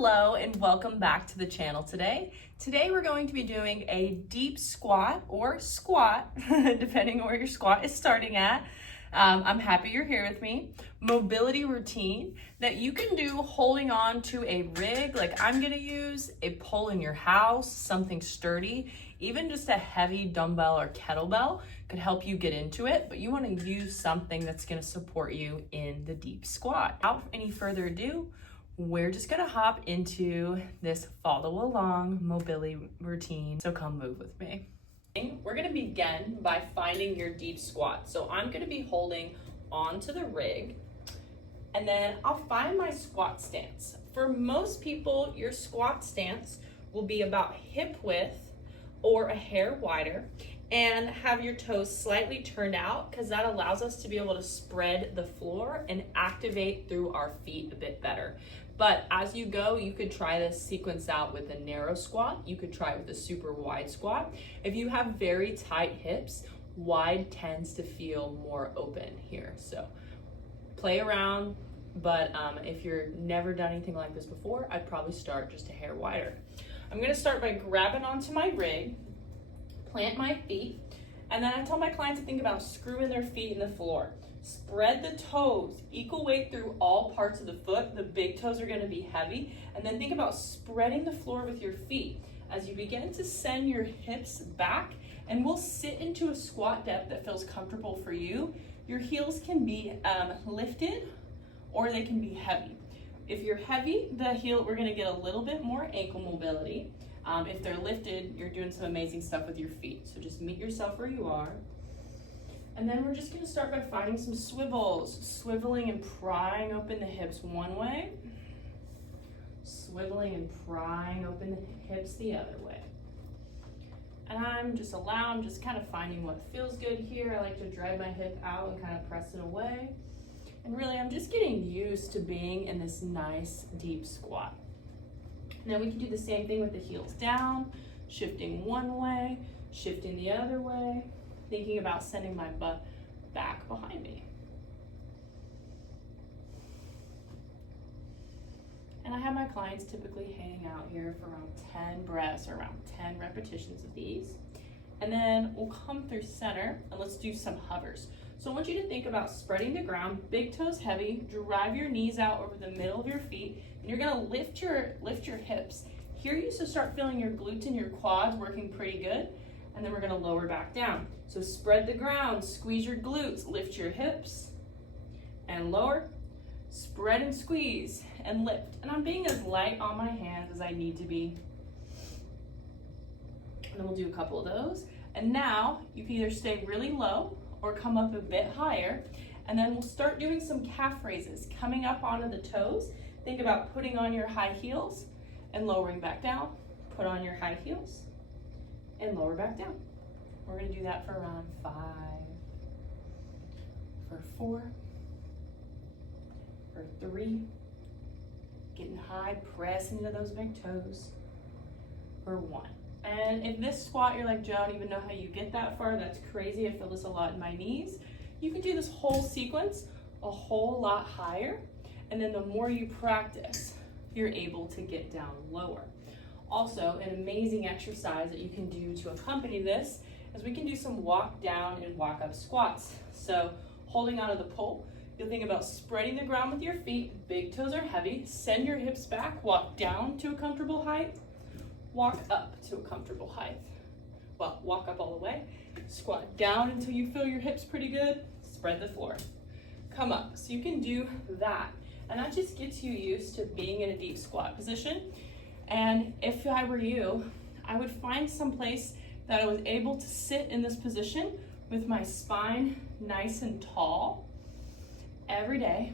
Hello and welcome back to the channel today. Today we're going to be doing a deep squat or squat, depending on where your squat is starting at. I'm happy you're here with me. Mobility routine that you can do holding on to a rig like I'm gonna use, a pole in your house, something sturdy, even just a heavy dumbbell or kettlebell could help you get into it, but you wanna use something that's gonna support you in the deep squat. Without any further ado, we're just gonna hop into this follow along mobility routine. So come move with me. We're gonna begin by finding your deep squat. So I'm gonna be holding onto the rig and then I'll find my squat stance. For most people, your squat stance will be about hip width or a hair wider and have your toes slightly turned out because that allows us to be able to spread the floor and activate through our feet a bit better. But as you go, you could try this sequence out with a narrow squat. You could try it with a super wide squat. If you have very tight hips, wide tends to feel more open here. So play around, but if you've never done anything like this before, I'd probably start just a hair wider. I'm gonna start by grabbing onto my rig, plant my feet, and then I tell my clients to think about screwing their feet in the floor. Spread the toes, equal weight through all parts of the foot. The big toes are gonna be heavy. And then think about spreading the floor with your feet. As you begin to send your hips back, and we'll sit into a squat depth that feels comfortable for you. Your heels can be lifted or they can be heavy. If you're heavy, we're gonna get a little bit more ankle mobility. If they're lifted, you're doing some amazing stuff with your feet. So just meet yourself where you are. And then we're just gonna start by finding some swivels, swiveling and prying open the hips one way, swiveling and prying open the hips the other way. And I'm just kind of finding what feels good here. I like to drag my hip out and kind of press it away. And really, I'm just getting used to being in this nice deep squat. Now we can do the same thing with the heels down, shifting one way, shifting the other way, thinking about sending my butt back behind me. And I have my clients typically hang out here for around 10 breaths or around 10 repetitions of these. And then we'll come through center and let's do some hovers. So I want you to think about spreading the ground, big toes heavy, drive your knees out over the middle of your feet, and you're gonna lift your hips. Here you should start feeling your glutes and your quads working pretty good, and then we're gonna lower back down. So spread the ground, squeeze your glutes, lift your hips, and lower, spread and squeeze, and lift. And I'm being as light on my hands as I need to be. And then we'll do a couple of those. And now you can either stay really low or come up a bit higher. And then we'll start doing some calf raises, coming up onto the toes. Think about putting on your high heels and lowering back down. Put on your high heels and lower back down. We're gonna do that for around 5, for 4, for 3, getting high, pressing into those big toes, for 1. And in this squat, you're like, Joe, I don't even know how you get that far. That's crazy. I feel this a lot in my knees. You can do this whole sequence a whole lot higher. And then the more you practice, you're able to get down lower. Also, an amazing exercise that you can do to accompany this is we can do some walk down and walk up squats. So holding onto the pole, you'll think about spreading the ground with your feet, big toes are heavy, send your hips back, walk down to a comfortable height, walk up to a comfortable height. Well, walk up all the way, squat down until you feel your hips pretty good, spread the floor. Come up, so you can do that. And that just gets you used to being in a deep squat position. And if I were you, I would find some place that I was able to sit in this position with my spine nice and tall every day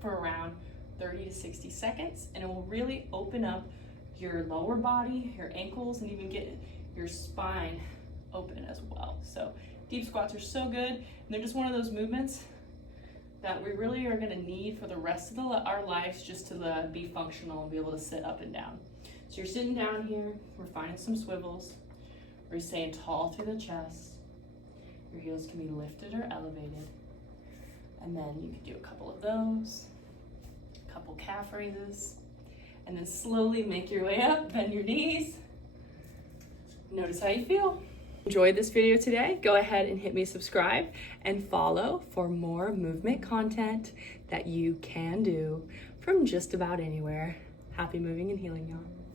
for around 30 to 60 seconds. And it will really open up your lower body, your ankles, and even get your spine open as well. So deep squats are so good. And they're just one of those movements that we really are gonna need for the rest of our lives just to be functional and be able to sit up and down. So you're sitting down here, we're finding some swivels. We're staying tall through the chest. Your heels can be lifted or elevated. And then you can do a couple of those, a couple calf raises. and then slowly make your way up, bend your knees. Notice how you feel. Enjoyed this video today? Go ahead and hit me subscribe and follow for more movement content that you can do from just about anywhere. Happy moving and healing, y'all.